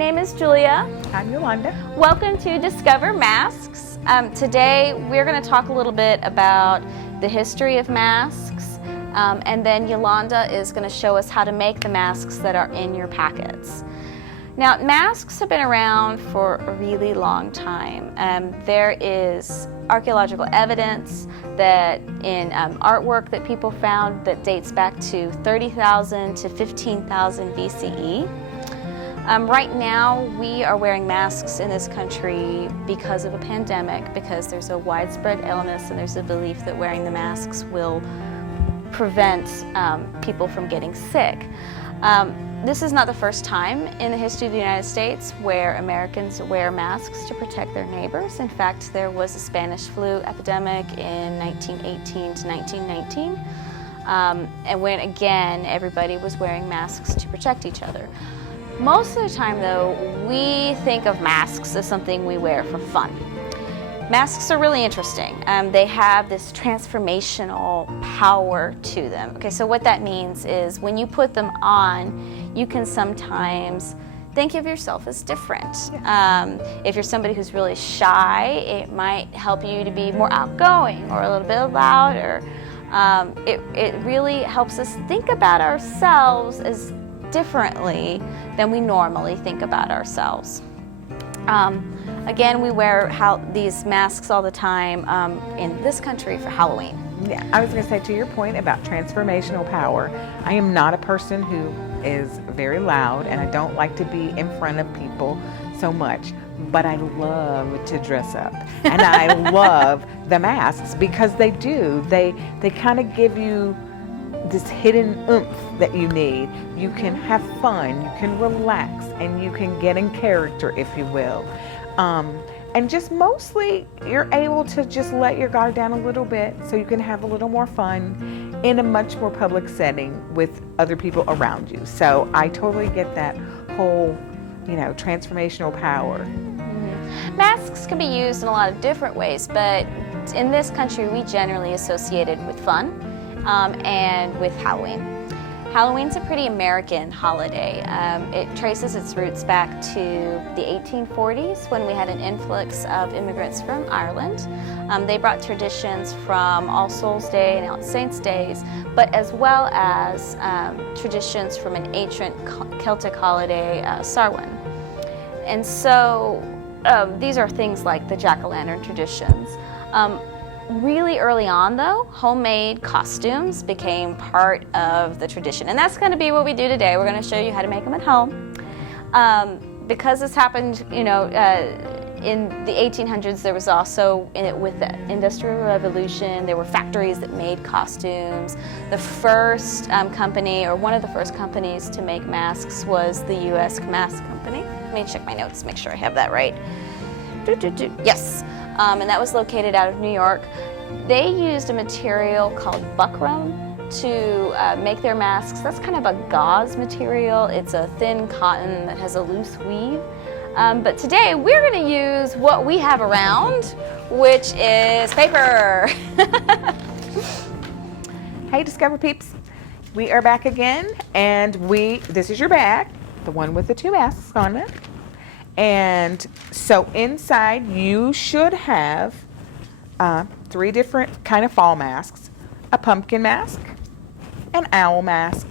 name is Julia. I'm Yolanda. Welcome to Discover Masks. Today we're going to talk a little bit about the history of masks, and then Yolanda is going to show us how to make the masks that are in your packets. Now, masks have been around for a really long time. There is archaeological evidence that in artwork that people found that dates back to 30,000 to 15,000 BCE. Right now, we are wearing masks in this country because of a pandemic, because there's a widespread illness and there's a belief that wearing the masks will prevent people from getting sick. This is not the first time in the history of the United States where Americans wear masks to protect their neighbors. In fact, there was a Spanish flu epidemic in 1918 to 1919, and when again everybody was wearing masks to protect each other. Most of the time, though, we think of masks as something we wear for fun. Masks are really interesting. They have this transformational power to them. Okay, so what that means is when you put them on, you can sometimes think of yourself as different. If you're somebody who's really shy, it might help you to be more outgoing or a little bit louder. It really helps us think about ourselves as differently than we normally think about ourselves. Again, we wear these masks all the time in this country for Halloween. Yeah, I was going to say, to your point about transformational power, I am not a person who is very loud, and I don't like to be in front of people so much, but I love to dress up. And I love the masks because they kind of give you this hidden oomph that you need. You can have fun, you can relax, and you can get in character, if you will. And just mostly you're able to just let your guard down a little bit so you can have a little more fun in a much more public setting with other people around you. So I totally get that whole, transformational power. Mm-hmm. Masks can be used in a lot of different ways, but in this country we generally associate it with fun and with Halloween. Halloween's a pretty American holiday. It traces its roots back to the 1840s when we had an influx of immigrants from Ireland. They brought traditions from All Souls Day and All Saints Days, but as well as traditions from an ancient Celtic holiday, Samhain. And so these are things like the jack-o'-lantern traditions. Really early on, though, homemade costumes became part of the tradition. And that's going to be what we do today. We're going to show you how to make them at home. Because this happened, in the 1800s, there was also, with the Industrial Revolution, there were factories that made costumes. The first company, or one of the first companies to make masks, was the U.S. Mask Company. Let me check my notes, make sure I have that right. Yes. And that was located out of New York. They used a material called buckram to make their masks. That's kind of a gauze material. It's a thin cotton that has a loose weave. But today we're going to use what we have around, which is paper. Hey, Discover peeps. We are back again, and this is your bag, the one with the two masks on it. And so inside you should have 3 different kind of fall masks: a pumpkin mask, an owl mask,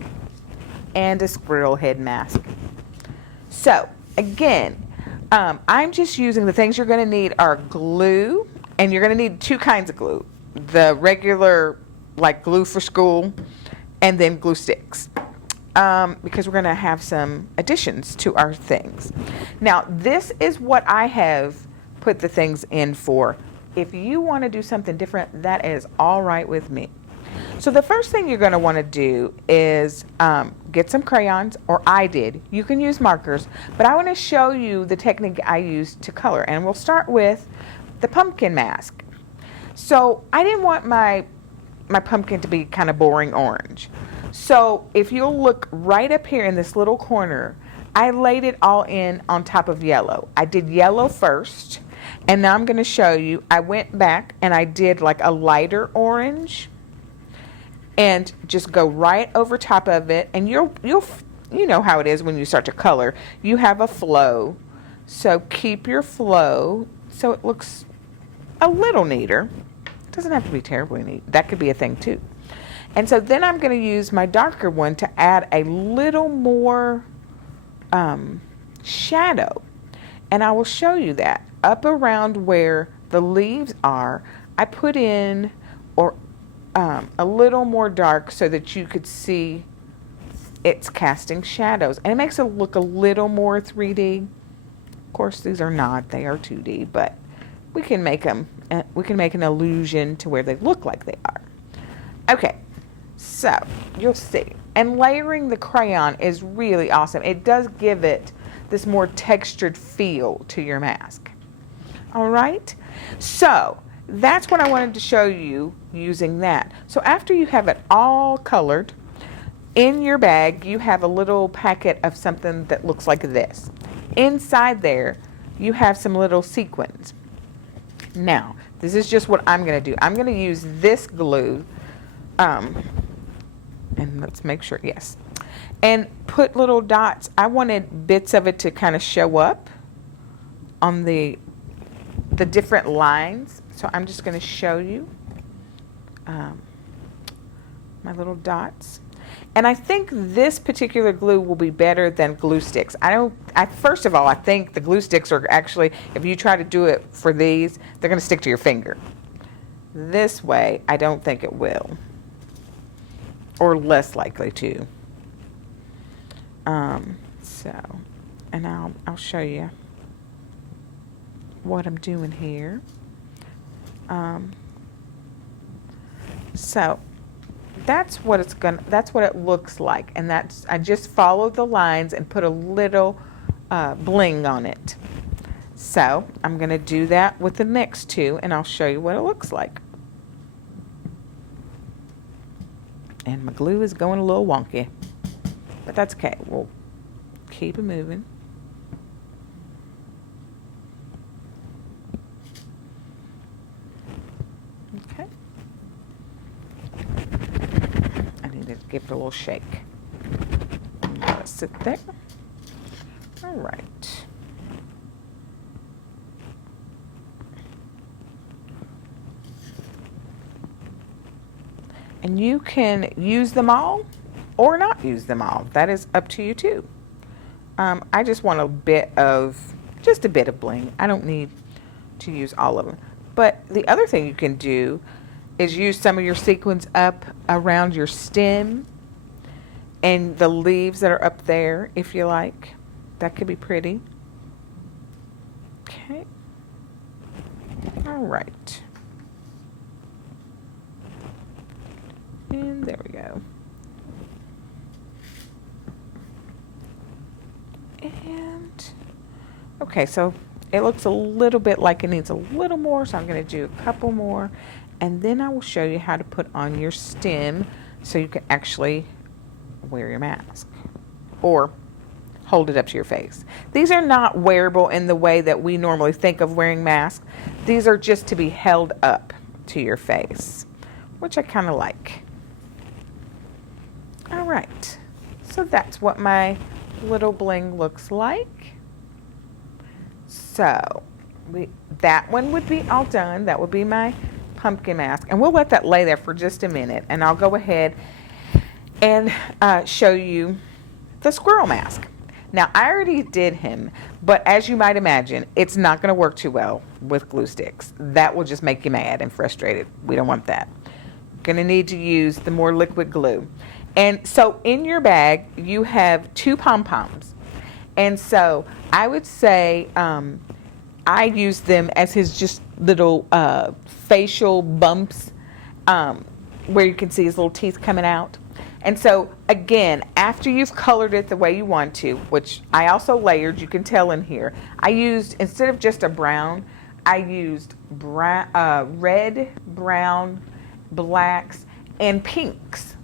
and a squirrel head mask. So again, I'm just using the things you're going to need are glue, and you're going to need 2 kinds of glue: the regular like glue for school, and then glue sticks. Because we're going to have some additions to our things. Now, this is what I have put the things in for. If you want to do something different, that is all right with me. So the first thing you're going to want to do is get some crayons, or I did. You can use markers, but I want to show you the technique I used to color. And we'll start with the pumpkin mask. So I didn't want my pumpkin to be kind of boring orange. So if you'll look right up here in this little corner, I laid it all in on top of yellow. I did yellow first, and now I'm going to show you. I went back and I did like a lighter orange, and just go right over top of it, and you'll you know how it is when you start to color. You have a flow. So keep your flow so it looks a little neater. It doesn't have to be terribly neat. That could be a thing too. And so then I'm going to use my darker one to add a little more shadow. And I will show you that. Up around where the leaves are, I put in a little more dark so that you could see it's casting shadows. And it makes it look a little more 3D. Of course, these are not. They are 2D, but we can make them. We can make an illusion to where they look like they are. Okay, so you'll see. And layering the crayon is really awesome. It does give it this more textured feel to your mask. All right, so that's what I wanted to show you using that. So after you have it all colored, in your bag you have a little packet of something that looks like this. Inside there you have some little sequins. Now this is just what I'm going to do. I'm going to use this glue, and let's make sure, yes, and put little dots. I wanted bits of it to kind of show up on the different lines. So I'm just going to show you my little dots. And I think this particular glue will be better than glue sticks. First of all, I think the glue sticks are actually, if you try to do it for these, they're going to stick to your finger. This way, I don't think it will. Or less likely to. And I'll show you what I'm doing here. So that's what it looks like, and I just followed the lines and put a little bling on it. So I'm going to do that with the next two, and I'll show you what it looks like. And my glue is going a little wonky, but that's okay. We'll keep it moving. Okay. I need to give it a little shake. Let it sit there. All right. And you can use them all or not use them all. That is up to you too. I just want just a bit of bling. I don't need to use all of them. But the other thing you can do is use some of your sequins up around your stem and the leaves that are up there, if you like. That could be pretty. Okay. All right. And there we go. And okay, so it looks a little bit like it needs a little more, so I'm going to do a couple more, and then I will show you how to put on your stem so you can actually wear your mask or hold it up to your face. These are not wearable in the way that we normally think of wearing masks. These are just to be held up to your face, which I kind of like. All right, so that's what my little bling looks like. So that one would be all done. That would be my pumpkin mask, and we'll let that lay there for just a minute, and I'll go ahead and show you the squirrel mask. Now I already did him, but as you might imagine, it's not going to work too well with glue sticks. That will just make you mad and frustrated. We don't want that. Going to need to use the more liquid glue. And so in your bag, you have 2 pom-poms. And so I would say I use them as his just little facial bumps where you can see his little teeth coming out. And so again, after you've colored it the way you want to, which I also layered, you can tell in here, I used, instead of just a brown, I used red, brown, blacks, and pinks.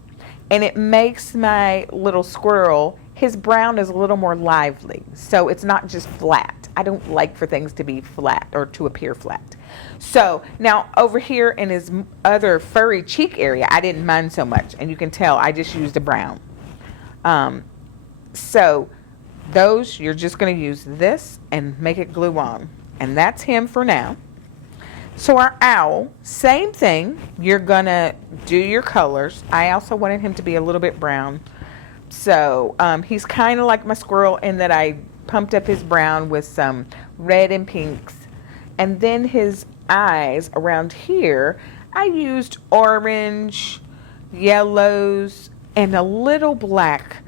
And it makes my little squirrel, his brown is a little more lively. So it's not just flat. I don't like for things to be flat or to appear flat. So now over here in his other furry cheek area, I didn't mind so much. And you can tell I just used a brown. So those, you're just going to use this and make it glue on. And that's him for now. So our owl, same thing. You're going to do your colors. I also wanted him to be a little bit brown. So he's kind of like my squirrel in that I pumped up his brown with some red and pinks. And then his eyes around here, I used orange, yellows, and a little black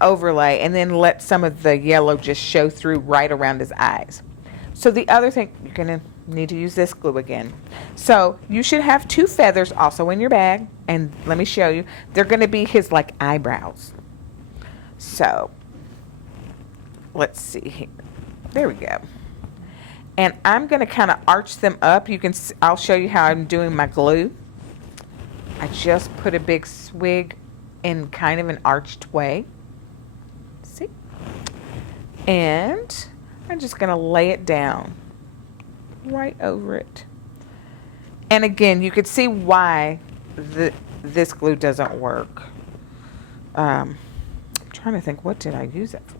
overlay, and then let some of the yellow just show through right around his eyes. So the other thing, you're going to need to use this glue again. So you should have 2 feathers also in your bag, and let me show you. They're going to be his like eyebrows. So let's see here. There we go. And I'm going to kind of arch them up. You can see, I'll show you how I'm doing my glue. I just put a big swig in kind of an arched way. See? And I'm just going to lay it down right over it. And again, you could see why this glue doesn't work. I'm trying to think, what did I use it for?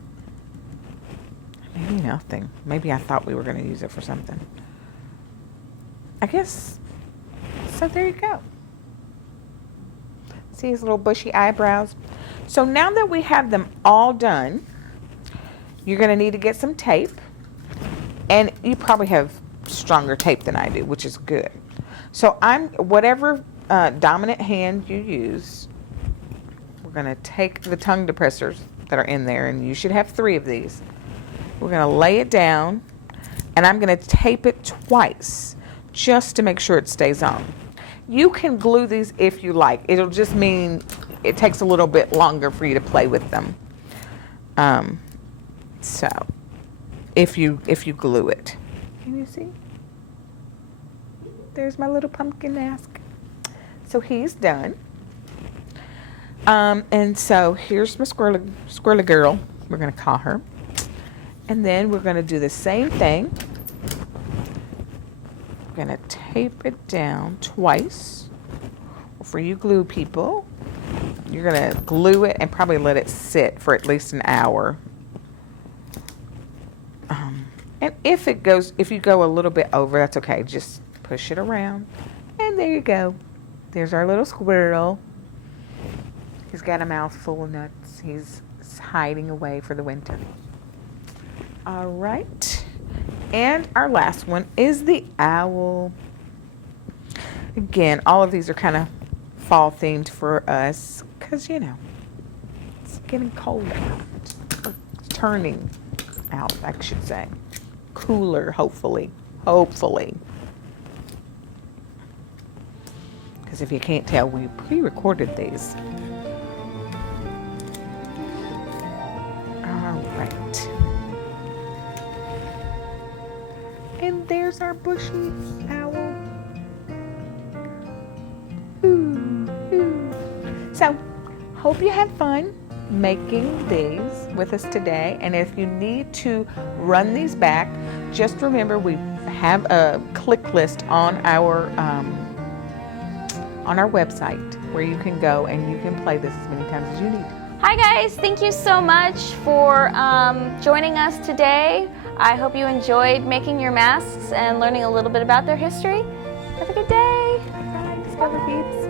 Maybe nothing. Maybe I thought we were going to use it for something. I guess. So there you go. See his little bushy eyebrows? So now that we have them all done, you're going to need to get some tape. And you probably have stronger tape than I do, which is good. So whatever dominant hand you use, we're going to take the tongue depressors that are in there, and you should have 3 of these. We're going to lay it down, and I'm going to tape it twice just to make sure it stays on. You can glue these if you like. It'll just mean it takes a little bit longer for you to play with them. So if you glue it. Can you see? There's my little pumpkin mask. So he's done. And so here's my squirrely girl, we're going to call her. And then we're going to do the same thing. We're going to tape it down twice. For you glue people, you're going to glue it and probably let it sit for at least an hour. And if you go a little bit over, that's okay. Just push it around. And there you go. There's our little squirrel. He's got a mouthful of nuts. He's hiding away for the winter. All right. And our last one is the owl. Again, all of these are kind of fall themed for us because, you know, it's getting cold out. It's turning out, I should say. Cooler, hopefully. Hopefully. Because if you can't tell, we pre-recorded these. All right. And there's our bushy owl. Ooh, ooh. So, hope you had fun making these with us today. And if you need to run these back, just remember we have a click list on our website where you can go and you can play this as many times as you need. Hi guys, thank you so much for joining us today. I hope you enjoyed making your masks and learning a little bit about their history. Have a good day. Bye, Discover Peeps.